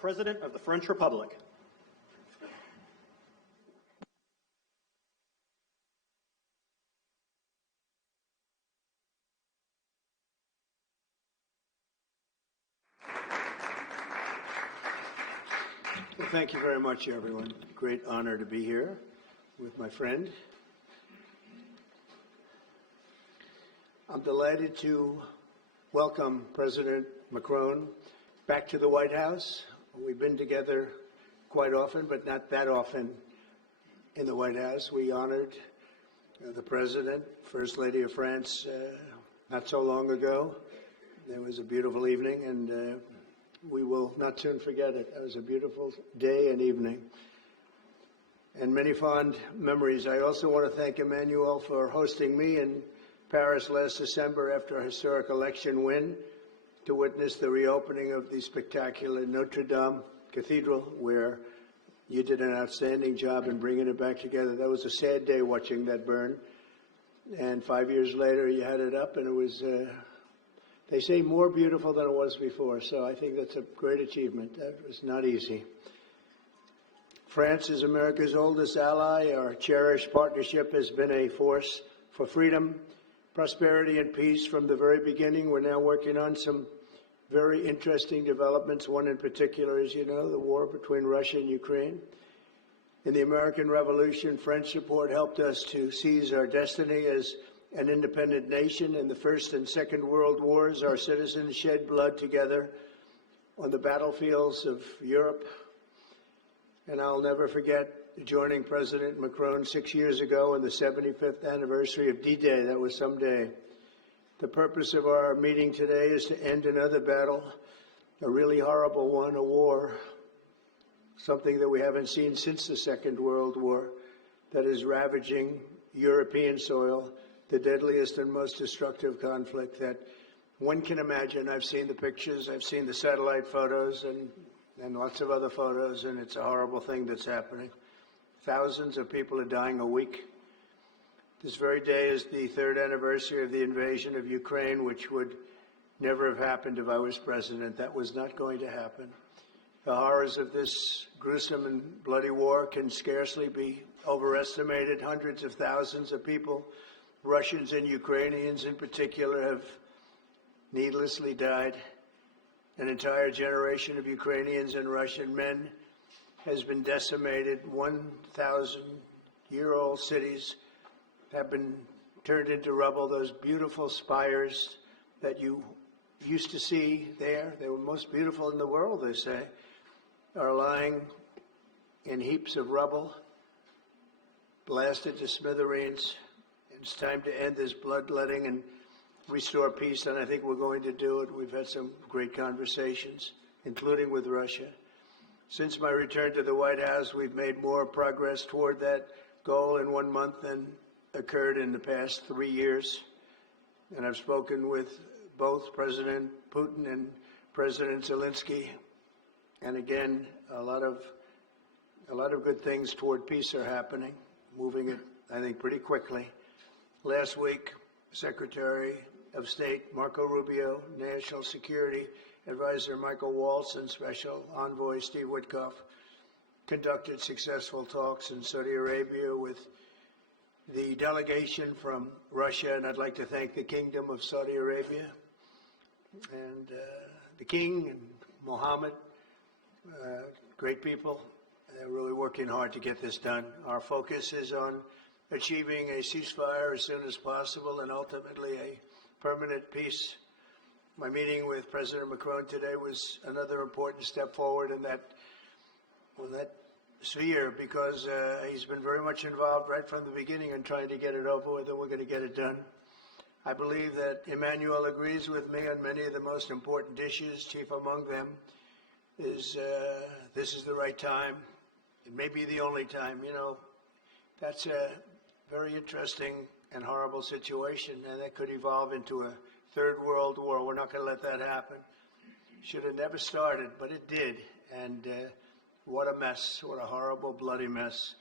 President of the French Republic. Well, thank you very much, everyone. Great honor to be here with my friend. I'm delighted to welcome President Macron back to the White House. We've been together quite often, but not that often in the White House. We honored the President, First Lady of France, not so long ago. It was a beautiful evening, and we will not soon forget it. It was a beautiful day and evening, and many fond memories. I also want to thank Emmanuel for hosting me in Paris last December after a historic election win to witness the reopening of the spectacular Notre Dame Cathedral, where you did an outstanding job in bringing it back together. That was a sad day watching that burn, and 5 years later you had it up, and it was they say more beautiful than it was before, so I think that's a great achievement. That was not easy. France is America's oldest ally. Our cherished partnership has been a force for freedom, prosperity, and peace from the very beginning. We're now working on some very interesting developments. One in particular, as you know, the war between Russia and Ukraine. In the American Revolution, French support helped us to seize our destiny as an independent nation. In the First and Second World Wars, our citizens shed blood together on the battlefields of Europe. And I'll never forget joining President Macron 6 years ago on the 75th anniversary of D-Day. That was some day. The purpose of our meeting today is to end another battle, a really horrible one, a war, something that we haven't seen since the Second World War, that is ravaging European soil, the deadliest and most destructive conflict that one can imagine. I've seen the pictures, I've seen the satellite photos and lots of other photos, and it's a horrible thing that's happening. Thousands of people are dying a week. This very day is the third anniversary of the invasion of Ukraine, which would never have happened if I was president. That was not going to happen. The horrors of this gruesome and bloody war can scarcely be overestimated. Hundreds of thousands of people, Russians and Ukrainians in particular, have needlessly died. An entire generation of Ukrainians and Russian men has been decimated. 1,000-year-old cities have been turned into rubble. Those beautiful spires that you used to see there, they were most beautiful in the world, they say, are lying in heaps of rubble, blasted to smithereens. It's time to end this bloodletting and restore peace, and I think we're going to do it. We've had some great conversations, including with Russia. Since my return to the White House, we've made more progress toward that goal in 1 month than occurred in the past 3 years. And I've spoken with both President Putin and President Zelensky. And again, a lot of good things toward peace are happening, moving it, I think, pretty quickly. Last week, Secretary of State Marco Rubio, National Security Advisor Michael Waltz, and Special Envoy Steve Witkoff conducted successful talks in Saudi Arabia with the delegation from Russia, and I'd like to thank the Kingdom of Saudi Arabia and the King and Mohammed, great people. They're really working hard to get this done. Our focus is on achieving a ceasefire as soon as possible and ultimately a permanent peace. My meeting with President Macron today was another important step forward in that sphere, because he's been very much involved right from the beginning in trying to get it over with, and we're going to get it done. I believe that Emmanuel agrees with me on many of the most important issues. Chief among them is this is the right time. It may be the only time. You know, that's a very interesting and horrible situation, and that could evolve into a third world war. We're not going to let that happen. Should have never started, but it did. And what a mess, what a horrible, bloody mess.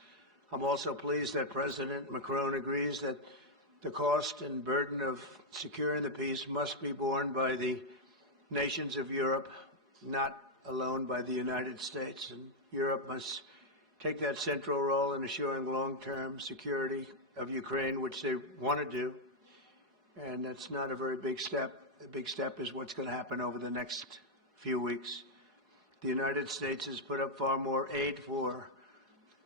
I'm also pleased that President Macron agrees that the cost and burden of securing the peace must be borne by the nations of Europe, not alone by the United States, and Europe must take that central role in assuring long-term security of Ukraine, which they want to do. And that's not a very big step. The big step is what's going to happen over the next few weeks. The United States has put up far more aid for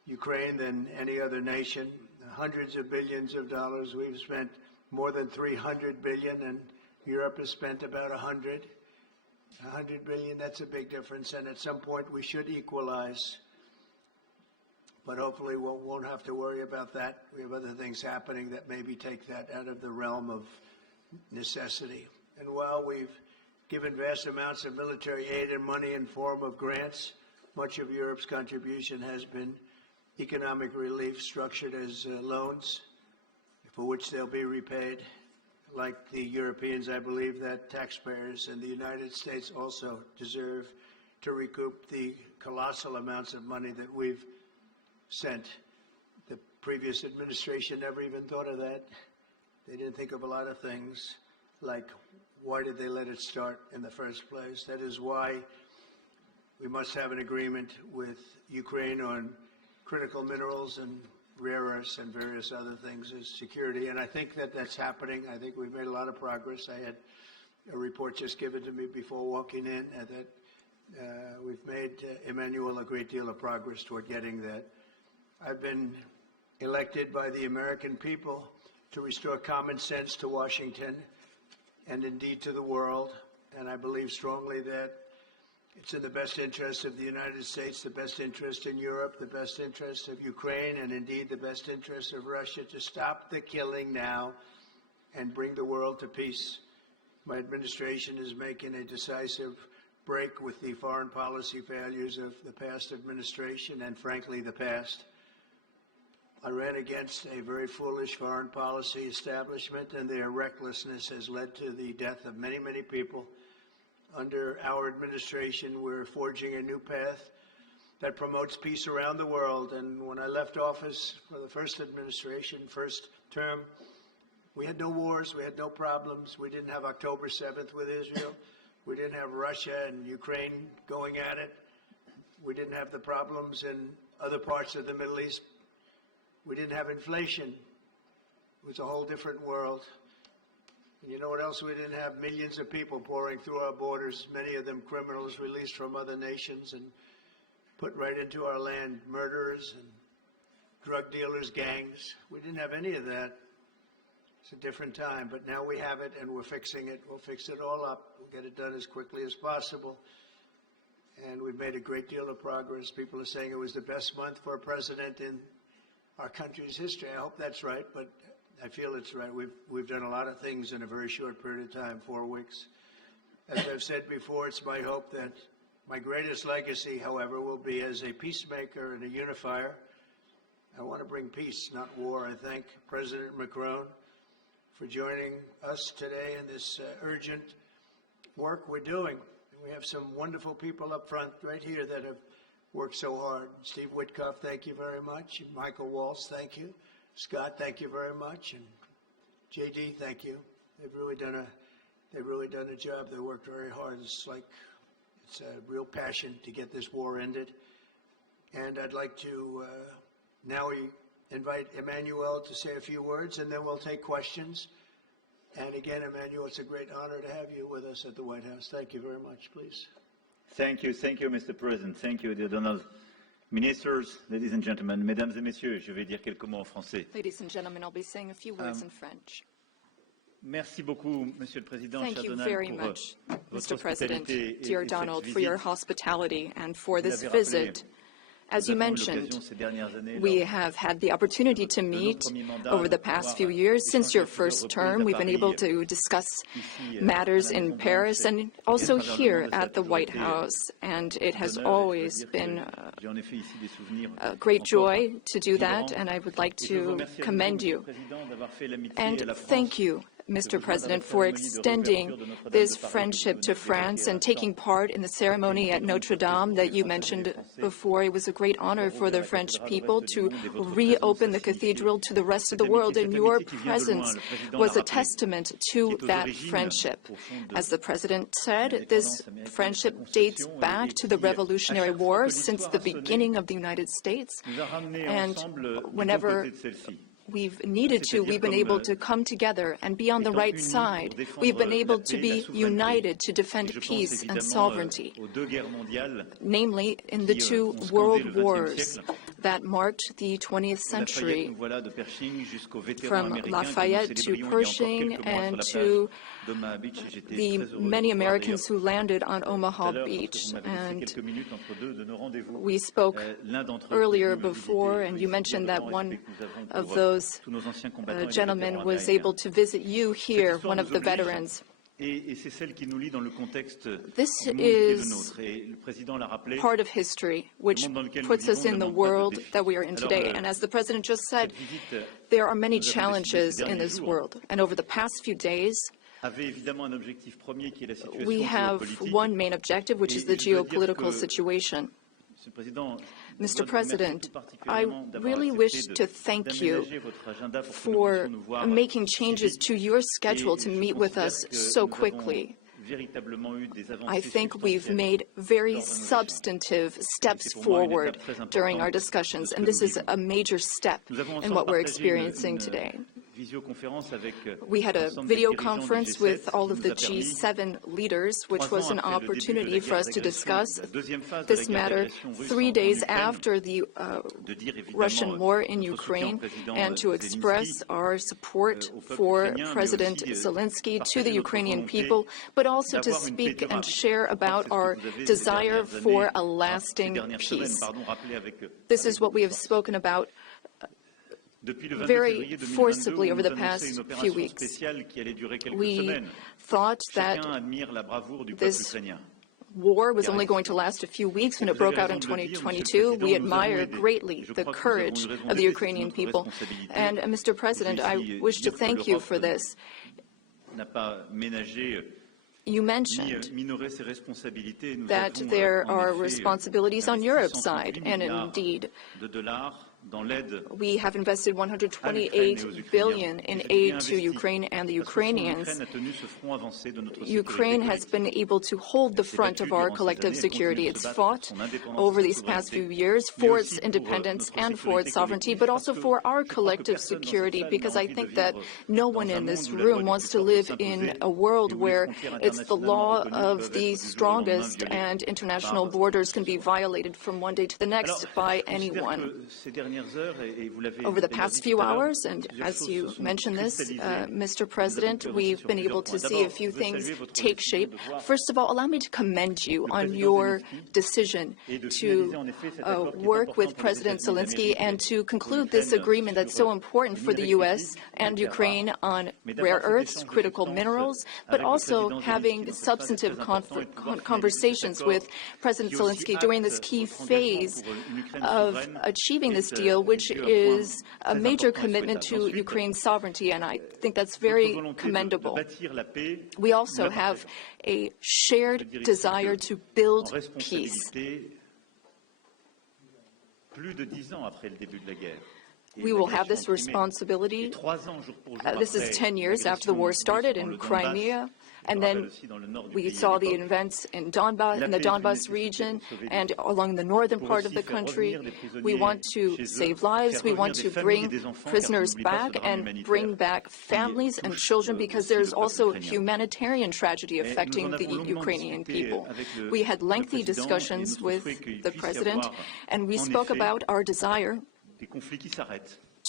Ukraine than any other nation. Hundreds of billions of dollars. We've spent more than 300 billion, and Europe has spent about 100 billion. That's a big difference, and at some point we should equalize. But hopefully we won't have to worry about that. We have other things happening that maybe take that out of the realm of necessity. And while we've given vast amounts of military aid and money in form of grants, much of Europe's contribution has been economic relief structured as loans for which they'll be repaid. Like the Europeans, I believe that taxpayers in the United States also deserve to recoup the colossal amounts of money that we've sent. The previous administration never even thought of that. They didn't think of a lot of things, like why did they let it start in the first place? That is why we must have an agreement with Ukraine on critical minerals and rare earths and various other things as security. And I think that that's happening. I think we've made a lot of progress. I had a report just given to me before walking in that we've made, Emmanuel, a great deal of progress toward getting that. I've been elected by the American people to restore common sense to Washington and indeed to the world. And I believe strongly that it's in the best interest of the United States, the best interest in Europe, the best interest of Ukraine, and indeed the best interest of Russia to stop the killing now and bring the world to peace. My administration is making a decisive break with the foreign policy failures of the past administration and, frankly, the past. I ran against a very foolish foreign policy establishment, and their recklessness has led to the death of many, many people. Under our administration, we're forging a new path that promotes peace around the world. And when I left office for the first administration, first term, we had no wars, we had no problems. We didn't have October 7th with Israel. We didn't have Russia and Ukraine going at it. We didn't have the problems in other parts of the Middle East. We didn't have inflation. It was a whole different world. And you know what else we didn't have? Millions of people pouring through our borders, many of them criminals released from other nations and put right into our land, murderers and drug dealers, gangs. We didn't have any of that. It's a different time, but now we have it and we're fixing it. We'll fix it all up. We'll get it done as quickly as possible. And we've made a great deal of progress. People are saying it was the best month for a president in our country's history. I hope that's right, but I feel it's right. We've done a lot of things in a very short period of time, 4 weeks. As I've said before, it's my hope that my greatest legacy, however, will be as a peacemaker and a unifier. I want to bring peace, not war. I thank President Macron for joining us today in this urgent work we're doing. We have some wonderful people up front right here that have worked so hard. Steve Witkoff, thank you very much. And Michael Waltz, thank you. Scott, thank you very much. And JD, thank you. They've really done a job. They worked very hard. It's a real passion to get this war ended. And I'd like to now invite Emmanuel to say a few words, and then we'll take questions. And again, Emmanuel, it's a great honor to have you with us at the White House. Thank you very much, please. Thank you, Mr. President. Thank you, dear Donald. Ministers, ladies and gentlemen, mesdames et messieurs, je vais dire quelques mots en français. Ladies and gentlemen, I'll be saying a few words in French. Merci beaucoup, Monsieur le Président, Thank cher you Donald, very pour much, votre Mr. President, hospitalité et dear cette Donald, for visite. your hospitality and for this Vous l'avez rappelé, visit. As you nous avons eu mentioned, l'occasion ces dernières années, we lors have had the opportunity to meet over the past few years. Since your first term, we've been able to discuss matters in Paris and also here at the White House, and it has always been a great joy to do that, and I would like to commend you. And thank you Mr. President, for extending this friendship to France and taking part in the ceremony at Notre Dame that you mentioned before. It was a great honor for the French people to reopen the cathedral to the rest of the world, and your presence was a testament to that friendship. As the President said, this friendship dates back to the Revolutionary War since the beginning of the United States, and whenever we've needed to, we've been able to come together and be on the right side. We've been able to be united to defend peace and sovereignty, namely in the two world wars that marked the 20th century, from Lafayette to Pershing and to the many Americans who landed on Omaha Beach. And we spoke earlier before, and you mentioned that one of those gentlemen was able to visit you here, one of the veterans. This is part of history, which puts us in the world that we are in today. And as the President just said, there are many challenges in this world. And over the past few days, we have one main objective, which is the geopolitical situation. Mr. President, I really wish to thank you for making changes to your schedule to meet with us so quickly. I think we've made very substantive steps forward during our discussions, and this is a major step in what we're experiencing today. We had a video conference with all of the G7 leaders, which was an opportunity for us to discuss this matter 3 days after the Russian war in Ukraine, and to express our support for President Zelensky to the Ukrainian people, but also to speak and share about our desire for a lasting peace. This is what we have spoken about very forcibly over the past few weeks. We thought that this war was only going to last a few weeks when it broke out in 2022. We admire greatly the courage of the Ukrainian people. And, Mr. President, I wish to thank you for this. You mentioned that there are responsibilities on Europe's side, and indeed, we have invested $128 billion in aid to Ukraine and the Ukrainians. Ukraine has been able to hold the front of our collective security. It's fought over these past few years for its independence and for its sovereignty, but also for our collective security, because I think that no one in this room wants to live in a world where it's the law of the strongest and international borders can be violated from one day to the next by anyone. Over the past few hours, and as you mentioned this, Mr. President, we've been able to see a few things take shape. First of all, allow me to commend you on your decision to work with President Zelensky and to conclude this agreement that's so important for the U.S. and Ukraine on rare earths, critical minerals, but also having substantive conversations with President Zelensky during this key phase of achieving this deal, which is a major commitment to Ukraine's sovereignty, and I think that's very commendable. We also have a shared desire to build peace. We will have this responsibility. This is 10 years after the war started in Crimea. And then we saw the events in the Donbas region and along the northern part of the country. We want to save lives. We want to bring prisoners back and bring back families and children, because there's also a humanitarian tragedy affecting the Ukrainian people. We had lengthy discussions with the President, and we spoke about our desire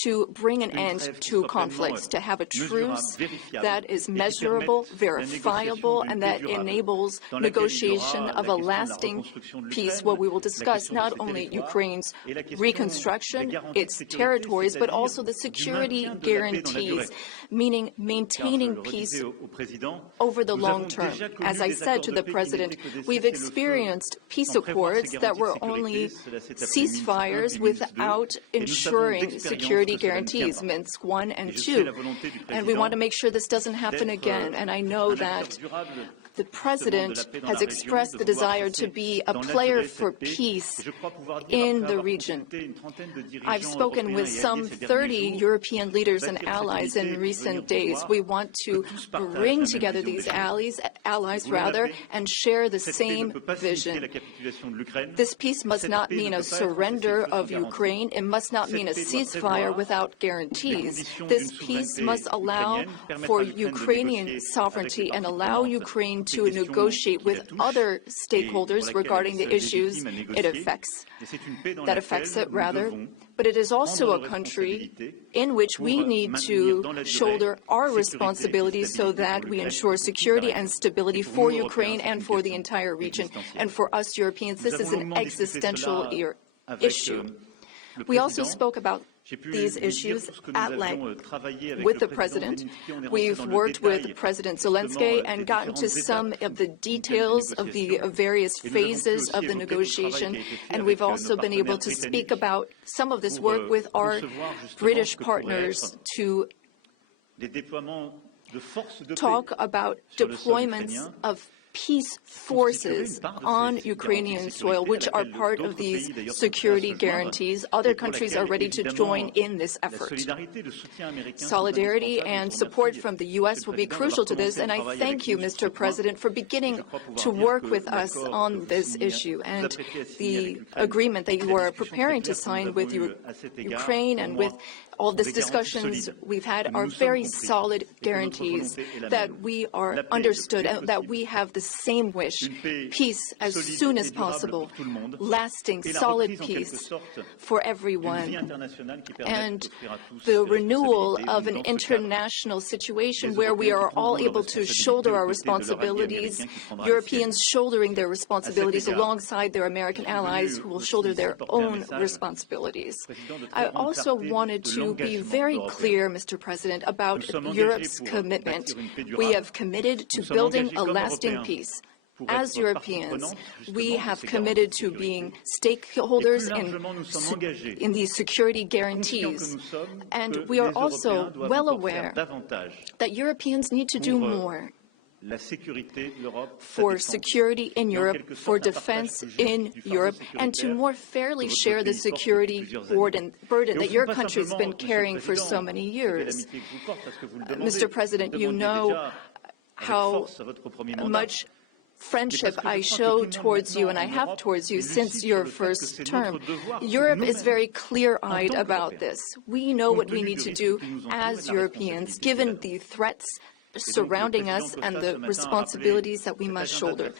to bring an end to conflicts, to have a truce that is measurable, verifiable, and that enables negotiation of a lasting peace, where we will discuss not only Ukraine's reconstruction, its territories, but also the security guarantees, meaning maintaining peace over the long term. As I said to the President, we've experienced peace accords that were only ceasefires without ensuring security security guarantees, Minsk I and II. And we want to make sure this doesn't happen again. And I know that the President has expressed the desire to be a player for peace in the region. I've spoken with some 30 European leaders and allies in recent days. We want to bring together these allies, and share the same vision. This peace must not mean a surrender of Ukraine. It must not mean a ceasefire without guarantees. This peace must allow for Ukrainian sovereignty and allow Ukraine to negotiate with other stakeholders regarding the issues that affects it. But it is also a country in which we need to shoulder our responsibilities so that we ensure security and stability for Ukraine and for the entire region. And for us Europeans, this is an existential issue. We also spoke about these issues at length with the President. We've worked with President Zelensky and gotten to some of the details of the various phases of the negotiation, and we've also been able to speak about some of this work with our British partners to talk about deployments of peace forces on Ukrainian soil, which are part of these security guarantees. Other countries are ready to join in this effort. Solidarity and support from the U.S. will be crucial to this, and I thank you, Mr. President, for beginning to work with us on this issue and the agreement that you are preparing to sign with Ukraine and with all these discussions we've had are very solid guarantees that we are understood and that we have the same wish, peace as soon as possible, lasting, solid peace for everyone, and the renewal of an international situation where we are all able to shoulder our responsibilities, Europeans shouldering their responsibilities alongside their American allies who will shoulder their own responsibilities. I also wanted to be very clear, Mr. President, about Europe's commitment. We have committed to building a lasting peace. As Europeans, we have committed to being stakeholders in these security guarantees. And we are also well aware that Europeans need to do more for security in Europe, for defense in Europe, and to more fairly share the security burden that your country has been carrying for so many years. Mr. President, you know how much friendship I show towards you and I have towards you since your first term. Europe is very clear-eyed about this. We know what we need to do as Europeans, given the threats surrounding us and the responsibilities that we must shoulder.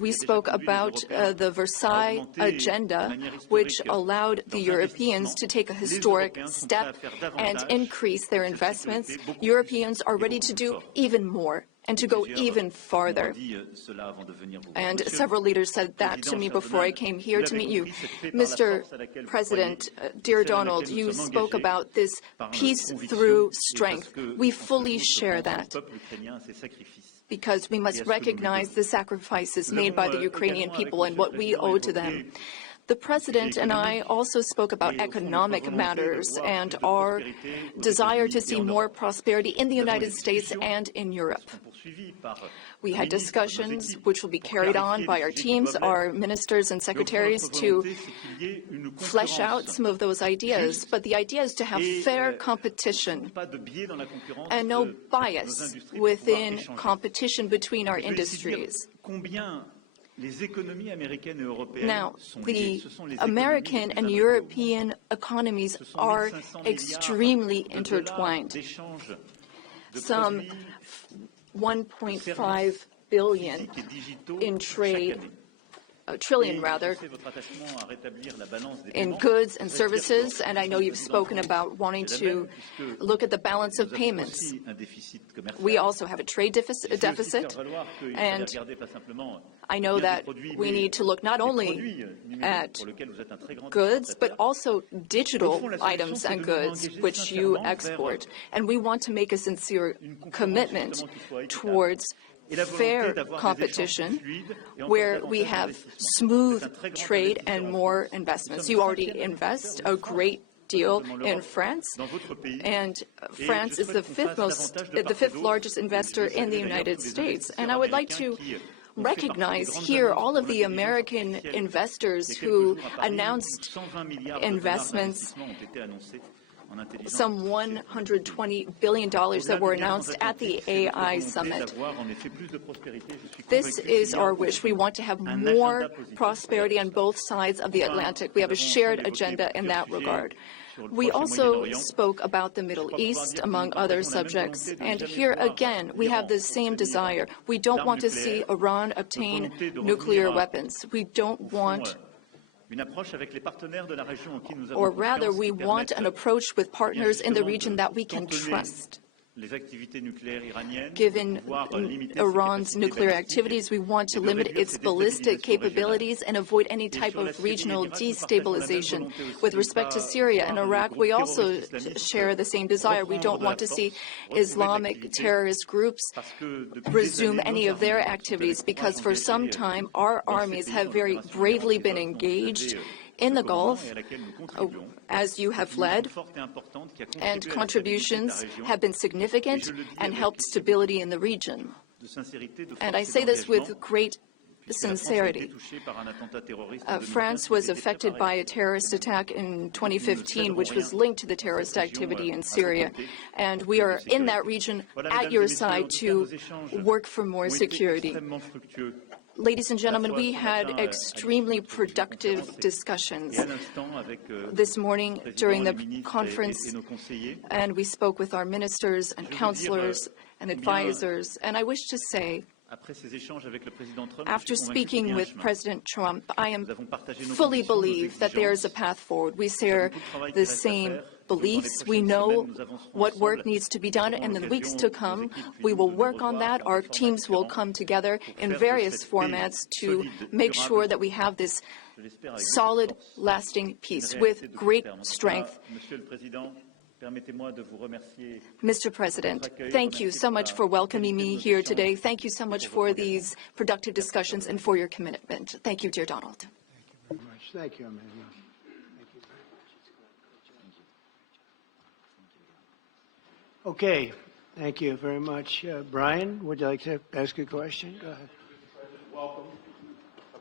We spoke about the Versailles Agenda, which allowed the Europeans to take a historic step and increase their investments. Europeans are ready to do even more and to go even farther. And several leaders said that to me before I came here to meet you. Mr. President, dear Donald, you spoke about this peace through strength. We fully share that, because we must recognize the sacrifices made by the Ukrainian people and what we owe to them. The President and I also spoke about economic matters and our desire to see more prosperity in the United States and in Europe. We had discussions which will be carried on by our teams, our ministers and secretaries, to flesh out some of those ideas. But the idea is to have fair competition and no bias within competition between our industries. Now, the American and European economies are extremely intertwined. Some 1.5 billion in trade, trillion rather, in goods and services, and I know you've spoken about wanting to look at the balance of payments. We also have a trade deficit, and I know that we need to look not only at goods, but also digital items and goods which you export. And we want to make a sincere commitment towards fair competition where we have smooth trade and more investments. You already invest a great deal in France, and France is the fifth largest investor in the United States. And I would like to recognize here all of the American investors who announced investments, some $120 billion that were announced at the AI summit. This is our wish. We want to have more prosperity on both sides of the Atlantic. We have a shared agenda in that regard. We also spoke about the Middle East, among other subjects. And here again, we have the same desire. We don't want to see Iran obtain nuclear weapons. We don't want, or rather, we want an approach with partners in the region that we can trust. Given Iran's nuclear activities, we want to limit its ballistic capabilities and avoid any type of regional destabilization. With respect to Syria and Iraq, we also share the same desire. We don't want to see Islamic terrorist groups resume any of their activities, because for some time our armies have very bravely been engaged in the Gulf, as you have led, and contributions have been significant and helped stability in the region. And I say this with great sincerity. France was affected by a terrorist attack in 2015, which was linked to the terrorist activity in Syria. And we are in that region at your side to work for more security. Ladies and gentlemen, we had extremely productive discussions this morning during the conference, and we spoke with our ministers and counselors and advisors. And I wish to say, after speaking with President Trump, I fully believe that there is a path forward. We share the same beliefs. We know what work needs to be done, and in the weeks to come, we will work on that. Our teams will come together in various formats to make sure that we have this solid, lasting peace with great strength. Mr. President, thank you so much for welcoming me here today. Thank you so much for these productive discussions and for your commitment. Thank you, dear Donald. Thank you very much. Thank you, Emmanuel. Thank you very much. Okay. Thank you very much. Brian, would you like to ask a question? Go ahead. Mr. President, welcome.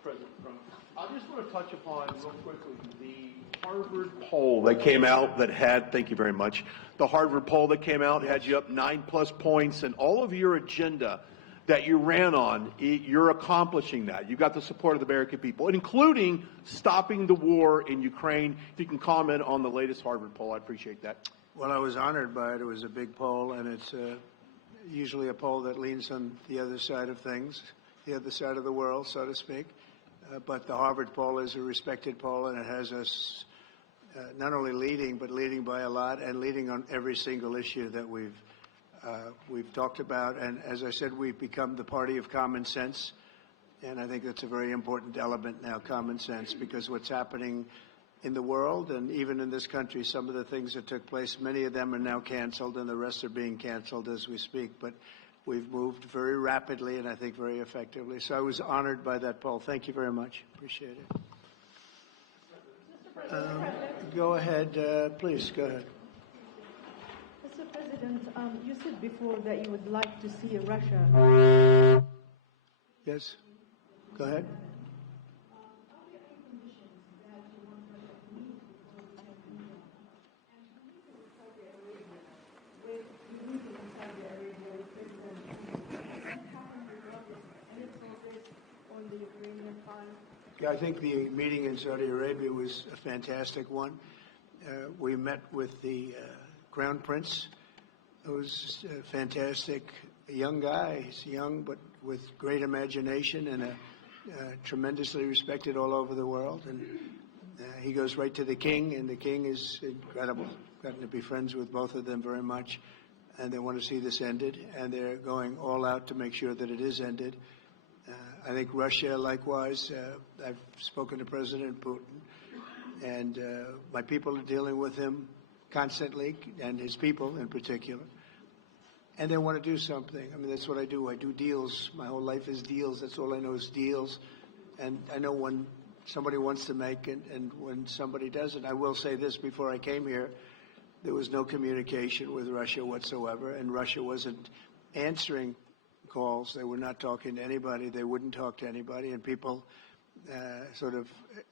President Trump. I just want to touch upon real quickly the Harvard poll that came out that had, thank you very much, the Harvard poll that came out had you up 9+ points, and all of your agenda that you ran on, you're accomplishing that. You got the support of the American people, including stopping the war in Ukraine. If you can comment on the latest Harvard poll, I'd appreciate that. Well, I was honored by it. It was a big poll, and it's usually a poll that leans on the other side of things, the other side of the world, so to speak. But the Harvard poll is a respected poll, and it has us not only leading, but leading by a lot, and leading on every single issue that we've talked about. And as I said, we've become the party of common sense, and I think that's a very important element now, common sense, because what's happening in the world and even in this country, some of the things that took place, many of them are now canceled, and the rest are being canceled as we speak. But we've moved very rapidly and I think very effectively. So I was honored by that poll. Thank you very much. Appreciate it. Go ahead, please. Go ahead. Mr. President, you said before that you would like to see Russia. Yes. Go ahead. Yeah, I think the meeting in Saudi Arabia was a fantastic one. We met with the Crown Prince, who's a fantastic young guy. He's young, but with great imagination and tremendously respected all over the world. And he goes right to the king, and the king is incredible. Gotten to be friends with both of them very much, and they want to see this ended, and they're going all out to make sure that it is ended. I think Russia, likewise, I've spoken to President Putin, and my people are dealing with him constantly, and his people in particular. And they want to do something. I mean, that's what I do. I do deals. My whole life is deals. That's all I know is deals. And I know when somebody wants to make and when somebody doesn't. I will say this, before I came here, there was no communication with Russia whatsoever, and Russia wasn't answering calls. They were not talking to anybody. They wouldn't talk to anybody, and people sort of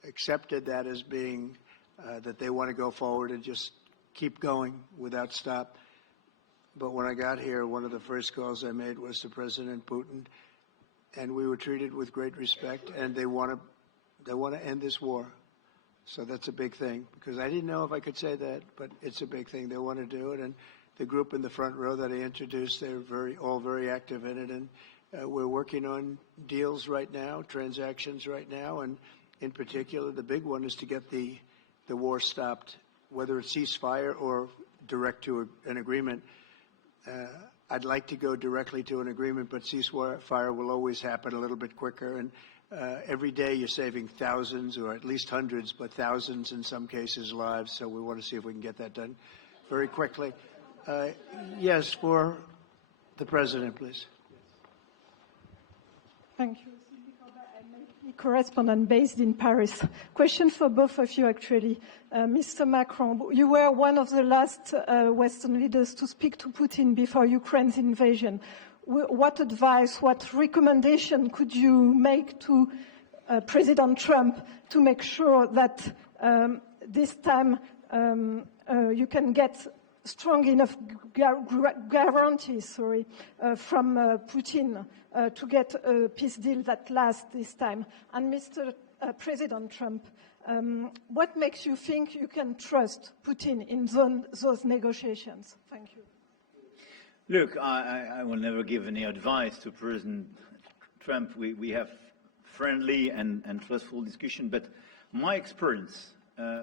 accepted that as being that they want to go forward and just keep going without stop. But when I got here, one of the first calls I made was to President Putin, and we were treated with great respect, and they want to end this war. So that's a big thing, because I didn't know if I could say that, but it's a big thing. They want to do it, and the group in the front row that I introduced, they're all very active in it, and we're working on deals right now, transactions right now, and in particular, the big one is to get the war stopped, whether it's ceasefire or direct to an agreement. I'd like to go directly to an agreement, but ceasefire will always happen a little bit quicker, and every day you're saving thousands, or at least hundreds, but thousands in some cases lives, so we want to see if we can get that done very quickly. Yes, for the President, please. Thank you. Correspondent based in Paris. Question for both of you, actually. Mr. Macron, you were one of the last Western leaders to speak to Putin before Ukraine's invasion. What advice, what recommendation could you make to President Trump to make sure that this time you can get strong enough guarantees from Putin to get a peace deal that lasts this time? And Mr. President Trump, what makes you think you can trust Putin in those negotiations? Thank you. Look, I will never give any advice to President Trump. We have friendly and trustful discussion, but my experience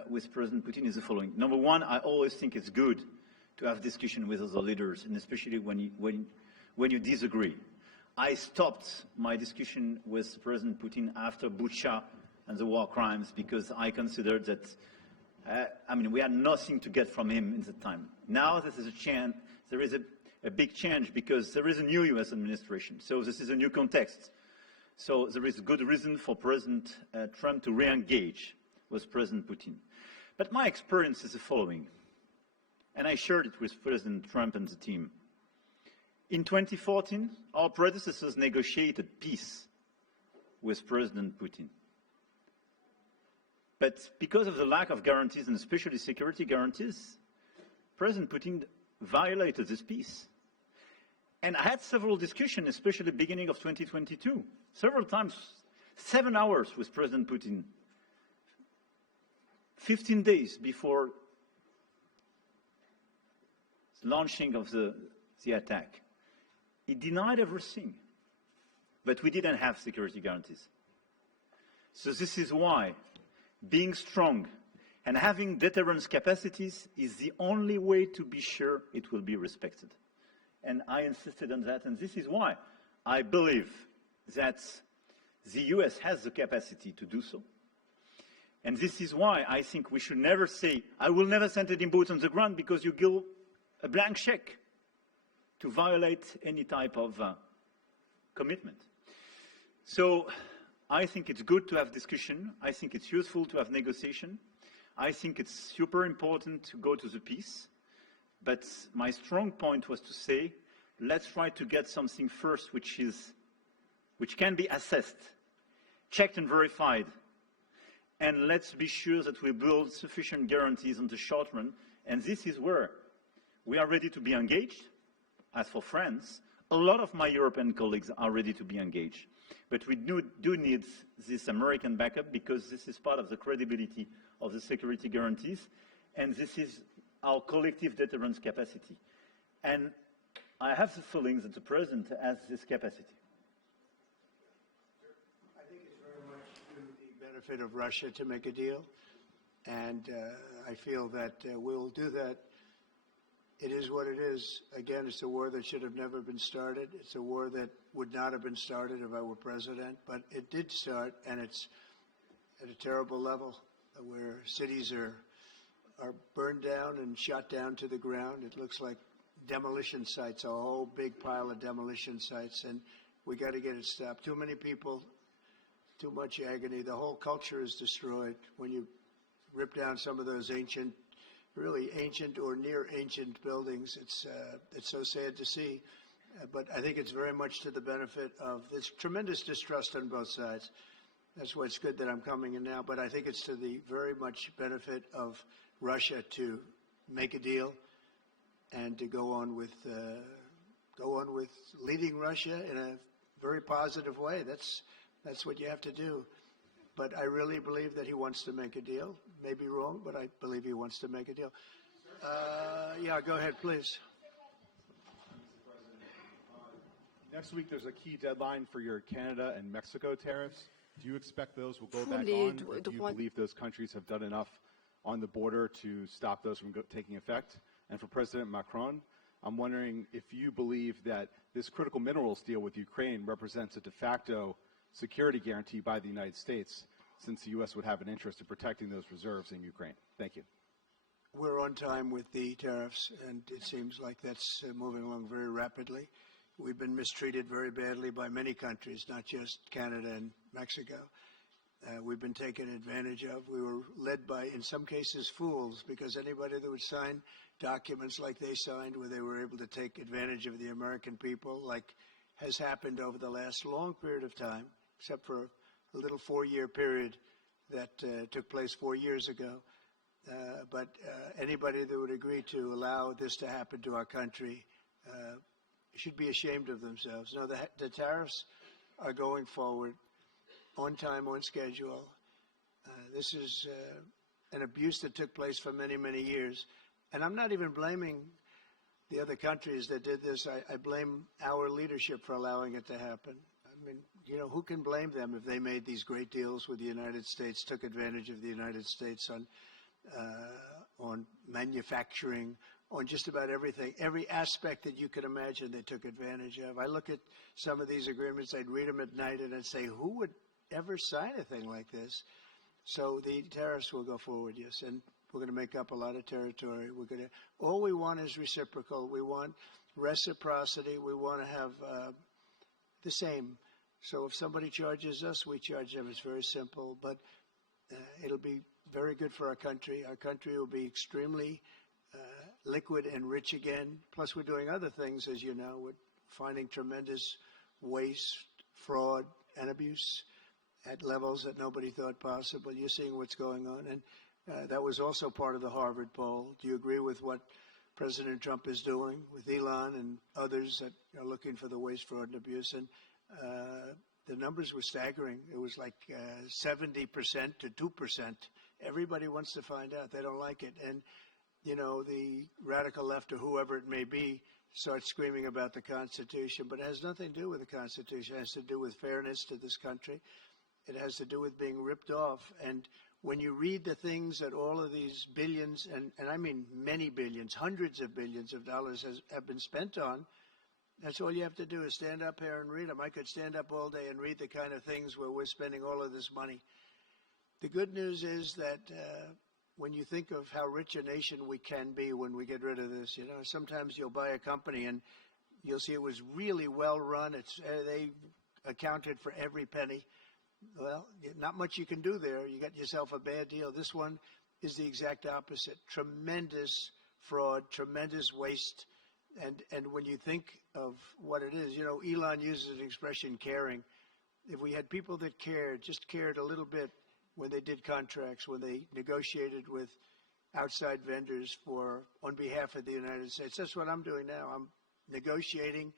with President Putin is the following. Number one, I always think it's good to have discussion with other leaders, and especially when you disagree. I stopped my discussion with President Putin after Bucha and the war crimes because I considered that, we had nothing to get from him in the time. Now this is a chance. There is a big change because there is a new U.S. administration. So this is a new context. So there is a good reason for President Trump to re-engage with President Putin. But my experience is the following, and I shared it with President Trump and the team. In 2014, our predecessors negotiated peace with President Putin. But because of the lack of guarantees, and especially security guarantees, President Putin violated this peace. And I had several discussions, especially at the beginning of 2022, several times, 7 hours with President Putin, 15 days before the launching of the attack. He denied everything, but we didn't have security guarantees. So this is why being strong and having deterrence capacities is the only way to be sure it will be respected. And I insisted on that, and this is why I believe that the US has the capacity to do so. And this is why I think we should never say, I will never send any boots on the ground, because you give a blank check to violate any type of commitment. So I think it's good to have discussion. I think it's useful to have negotiation. I think it's super important to go to the peace. But my strong point was to say, let's try to get something first which can be assessed, checked and verified. And let's be sure that we build sufficient guarantees on the short run. And this is where we are ready to be engaged. As for France, a lot of my European colleagues are ready to be engaged. But we do need this American backup, because this is part of the credibility of the security guarantees. And this is our collective deterrence capacity. And I have the feeling that the President has this capacity. I think it's very much to the benefit of Russia to make a deal. And I feel that we'll do that. It is what it is. Again, it's a war that should have never been started. It's a war that would not have been started if I were president. But it did start, and it's at a terrible level where cities are burned down and shot down to the ground. It looks like demolition sites, a whole big pile of demolition sites, and we got to get it stopped. Too many people too much agony. The whole culture is destroyed when you rip down some of those ancient, really ancient or near ancient buildings. It's so sad to see. But I think it's very much to the benefit of this tremendous distrust on both sides. That's why it's good that I'm coming in now. But I think it's to the very much benefit of Russia to make a deal and to go on with leading Russia in a very positive way. That's what you have to do. But I really believe that he wants to make a deal. Maybe wrong, but I believe he wants to make a deal. Yeah, go ahead, please. Next week, there's a key deadline for your Canada and Mexico tariffs. Do you expect those will go back on, or do you believe those countries have done enough on the border to stop those from taking effect? And for President Macron, I'm wondering if you believe that this critical minerals deal with Ukraine represents a de facto security guarantee by the United States, since the U.S. would have an interest in protecting those reserves in Ukraine. Thank you. We're on time with the tariffs, and it seems like that's moving along very rapidly. We've been mistreated very badly by many countries, not just Canada and Mexico. We've been taken advantage of. We were led by, in some cases, fools, because anybody that would sign documents like they signed, where they were able to take advantage of the American people, like has happened over the last long period of time, except for a little 4-year period that took place 4 years ago. But anybody that would agree to allow this to happen to our country should be ashamed of themselves. No, the tariffs are going forward on time, on schedule. This is an abuse that took place for many, many years. And I'm not even blaming the other countries that did this. I blame our leadership for allowing it to happen. I mean, you know, who can blame them if they made these great deals with the United States, took advantage of the United States on manufacturing, on just about everything, every aspect that you could imagine they took advantage of. I look at some of these agreements, I'd read them at night, and I'd say, who would ever sign a thing like this? So the tariffs will go forward, yes, and we're going to make up a lot of territory. All we want is reciprocal. We want reciprocity. We want to have the same. So if somebody charges us, we charge them. It's very simple, but it'll be very good for our country. Our country will be extremely liquid and rich again. Plus, we're doing other things, as you know. We're finding tremendous waste, fraud, and abuse at levels that nobody thought possible. You're seeing what's going on. And that was also part of the Harvard poll. Do you agree with what President Trump is doing with Elon and others that are looking for the waste, fraud, and abuse? And the numbers were staggering. It was like 70% to 2%. Everybody wants to find out. They don't like it. And you know, the radical left or whoever it may be starts screaming about the Constitution, but it has nothing to do with the Constitution. It has to do with fairness to this country. It has to do with being ripped off. And when you read the things that all of these billions, and I mean many billions, hundreds of billions of dollars have been spent on, that's all you have to do is stand up here and read them. I could stand up all day and read the kind of things where we're spending all of this money. The good news is that when you think of how rich a nation we can be when we get rid of this, you know, sometimes you'll buy a company and you'll see it was really well run. They accounted for every penny. Well, not much you can do there. You got yourself a bad deal. This one is the exact opposite. Tremendous fraud, tremendous waste. And when you think of what it is, you know, Elon uses an expression, caring. If we had people that cared, just cared a little bit, when they did contracts, when they negotiated with outside vendors on behalf of the United States. That's what I'm doing now. I'm negotiating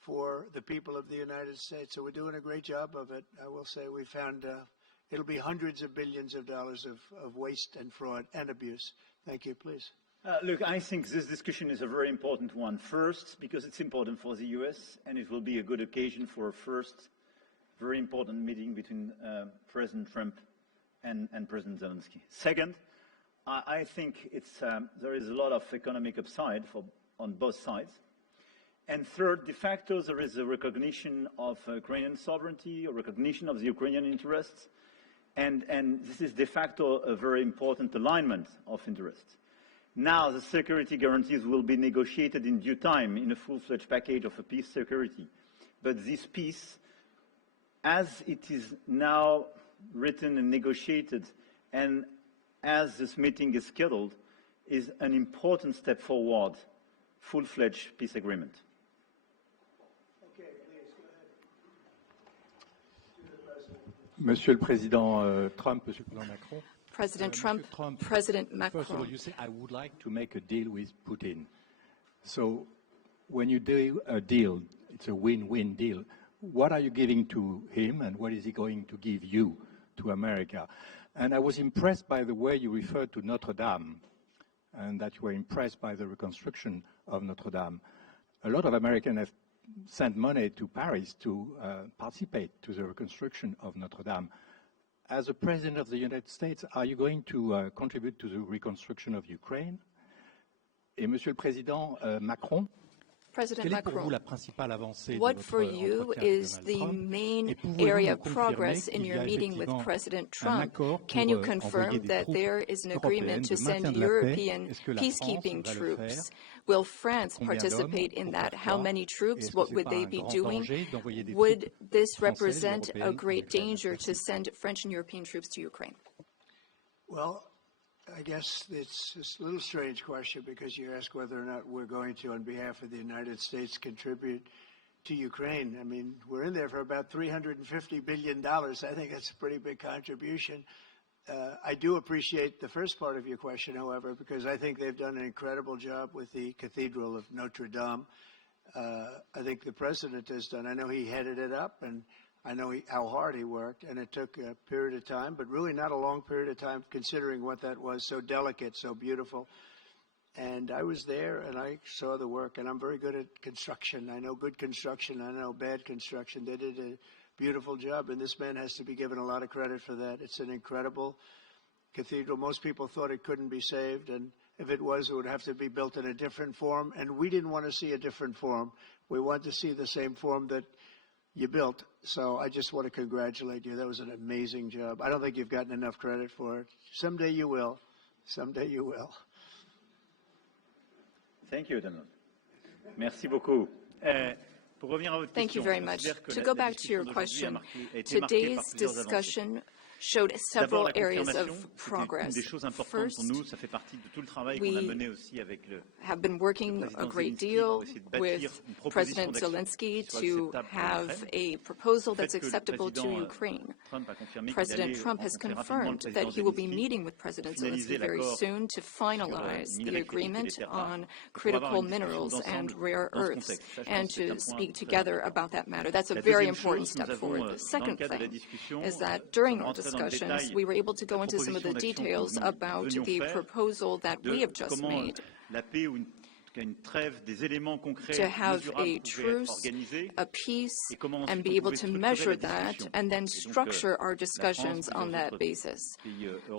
for the people of the United States. So we're doing a great job of it. I will say we found it'll be hundreds of billions of dollars of waste and fraud and abuse. Thank you. Please. Look, I think this discussion is a very important one. First, because it's important for the U.S., and it will be a good occasion for a first very important meeting between President Trump and President Zelensky. Second, I think there is a lot of economic upside on both sides. And third, de facto, there is a recognition of Ukrainian sovereignty, a recognition of the Ukrainian interests, and this is de facto a very important alignment of interests. Now, the security guarantees will be negotiated in due time in a full-fledged package of a peace security. But this peace as it is now written and negotiated, and as this meeting is scheduled, is an important step forward, full-fledged peace agreement. Okay, please, go ahead. To the President. Monsieur le Président Trump, Monsieur le Président Macron. President Trump, President Macron. First of all, you say, I would like to make a deal with Putin. So when you do a deal, it's a win-win deal. What are you giving to him, and what is he going to give you, to America? And I was impressed by the way you referred to Notre Dame, and that you were impressed by the reconstruction of Notre Dame. A lot of Americans have sent money to Paris to participate to the reconstruction of Notre Dame. As a President of the United States, are you going to contribute to the reconstruction of Ukraine? Et Monsieur le Président Macron, President Macron, what for you is the main area of progress in your meeting with President Trump? Can you confirm that there is an agreement to send European peacekeeping troops? Will France participate in that? How many troops? What would they be doing? Would this represent a great danger to send French and European troops to Ukraine? Well, I guess it's a little strange question because you ask whether or not we're going to, on behalf of the United States, contribute to Ukraine. I mean, we're in there for about $350 billion. I think that's a pretty big contribution. I do appreciate the first part of your question, however, because I think they've done an incredible job with the Cathedral of Notre Dame. I think the president has done. I know he headed it up, and I know how hard he worked, and it took a period of time, but really not a long period of time considering what that was, so delicate, so beautiful. And I was there, and I saw the work, and I'm very good at construction. I know good construction. I know bad construction. They did a beautiful job, and this man has to be given a lot of credit for that. It's an incredible cathedral. Most people thought it couldn't be saved, and if it was, it would have to be built in a different form, and we didn't want to see a different form. We wanted to see the same form that you built. So I just want to congratulate you. That was an amazing job. I don't think you've gotten enough credit for it. Someday you will. Someday you will. Thank you, Donald. Merci beaucoup. Thank you very much. To go back to your question, today's discussion showed several areas of progress. First, we have been working a great deal with President Zelensky to have a proposal that's acceptable to Ukraine. President Trump has confirmed that he will be meeting with President Zelensky very soon to finalize the agreement on critical minerals and rare earths and to speak together about that matter. That's a very important step forward. The second thing is that during our discussions, we were able to go into some of the details about the proposal that we have just made to have a truce, a peace, and be able to measure that and then structure our discussions on that basis.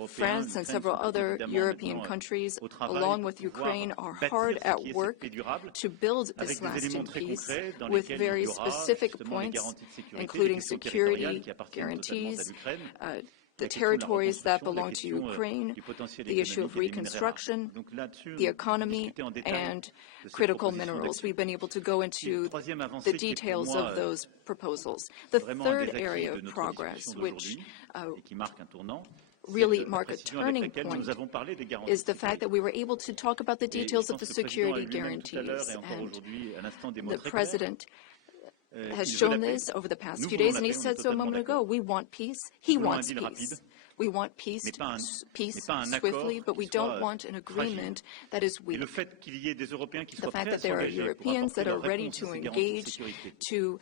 France and several other European countries, along with Ukraine, are hard at work to build this lasting peace with very specific points, including security guarantees, the territories that belong to Ukraine, the issue of reconstruction, the economy, and critical minerals. We've been able to go into the details of those proposals. The third area of progress, which really mark a turning point, is the fact that we were able to talk about the details of the security guarantees. And the President has shown this over the past few days, and he said so a moment ago. We want peace. He wants peace. We want peace swiftly, but we don't want an agreement that is weak. The fact that there are Europeans that are ready to engage to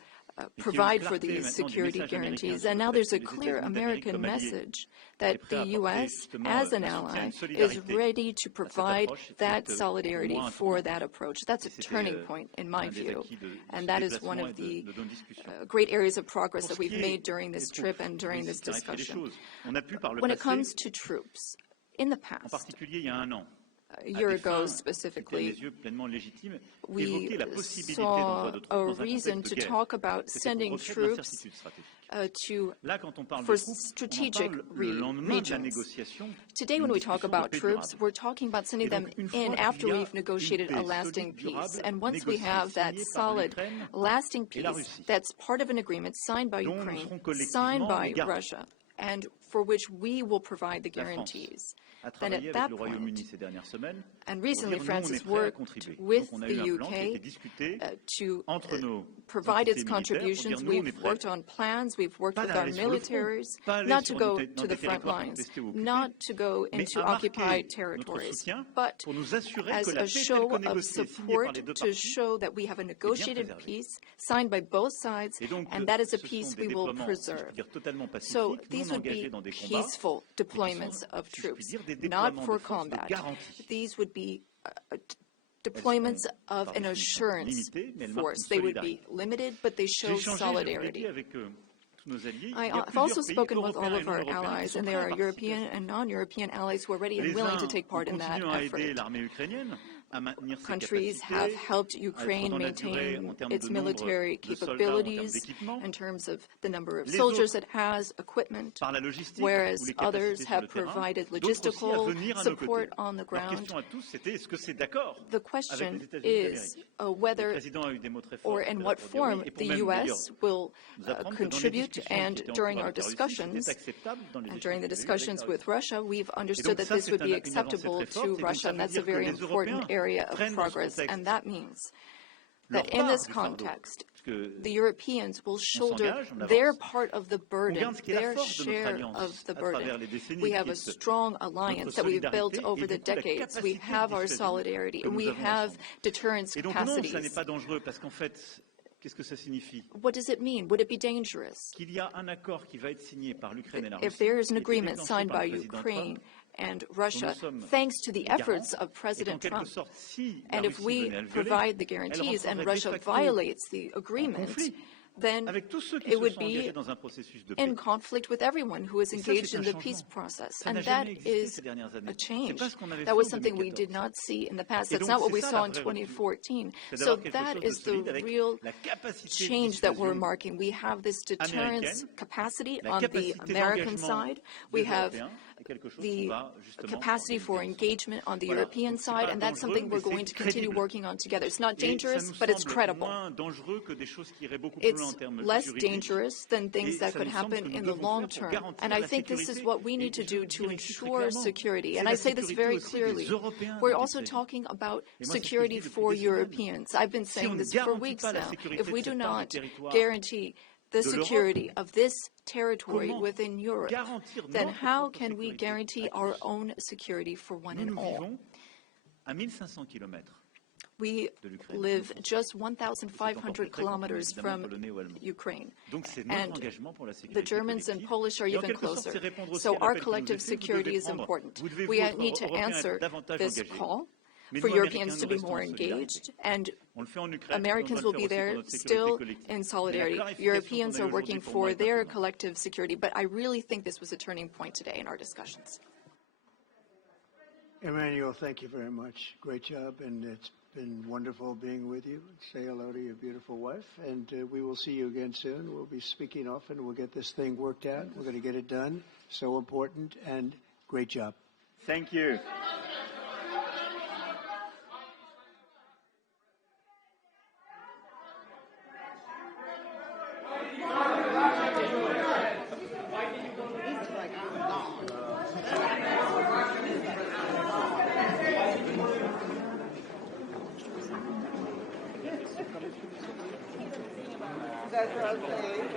provide for these security guarantees. And now there's a clear American message that the U.S., as an ally, is ready to provide that solidarity for that approach. That's a turning point, in my view. And that is one of the great areas of progress that we've made during this trip and during this discussion. When it comes to troops, in the past, a year ago specifically, we saw a reason to talk about sending troops for strategic regions. Today, when we talk about troops, we're talking about sending them in after we've negotiated a lasting peace. And once we have that solid, lasting peace, that's part of an agreement signed by Ukraine, signed by Russia, and for which we will provide the guarantees. Then at that point, and recently France has worked with the UK to provide its contributions. We've worked on plans, we've worked with our militaries, not to go to the front lines, not to go into occupied territories, but as a show of support to show that we have a negotiated peace signed by both sides, and that is a peace we will preserve. So these would be peaceful deployments of troops, not for combat. These would be deployments of an assurance force. They would be limited, but they show solidarity. I've also spoken with all of our allies, and there are European and non-European allies who are ready and willing to take part in that effort. Countries have helped Ukraine maintain its military capabilities in terms of the number of soldiers it has, equipment, whereas others have provided logistical support on the ground. The question is whether or in what form the U.S. will contribute, and during our discussions, and during the discussions with Russia, we've understood that this would be acceptable to Russia, and that's a very important area of progress, and that means that in this context, the Europeans will shoulder their part of the burden, their share of the burden. We have a strong alliance that we've built over the decades. We have our solidarity, and we have deterrence capacities. What does it mean? Would it be dangerous? If there is an agreement signed by Ukraine and Russia, thanks to the efforts of President Trump, and if we provide the guarantees and Russia violates the agreement, then it would be in conflict with everyone who is engaged in the peace process. And that is a change. That was something we did not see in the past. That's not what we saw in 2014. So that is the real change that we're marking. We have this deterrence capacity on the American side. We have the capacity for engagement on the European side, and that's something we're going to continue working on together. It's not dangerous, but it's credible. It's less dangerous than things that could happen in the long term. And I think this is what we need to do to ensure security. And I say this very clearly. We're also talking about security for Europeans. I've been saying this for weeks now. If we do not guarantee the security of this territory within Europe, then how can we guarantee our own security for one and all? We live just 1,500 kilometers from Ukraine, and the Germans and Polish are even closer. So our collective security is important. We need to answer this call for Europeans to be more engaged, and Americans will be there still in solidarity. Europeans are working for their collective security, but I really think this was a turning point today in our discussions. Emmanuel, thank you very much. Great job, and it's been wonderful being with you. Say hello to your beautiful wife, and we will see you again soon. We'll be speaking often. We'll get this thing worked out. We're going to get it done. So important, and great job. Thank you. That's okay.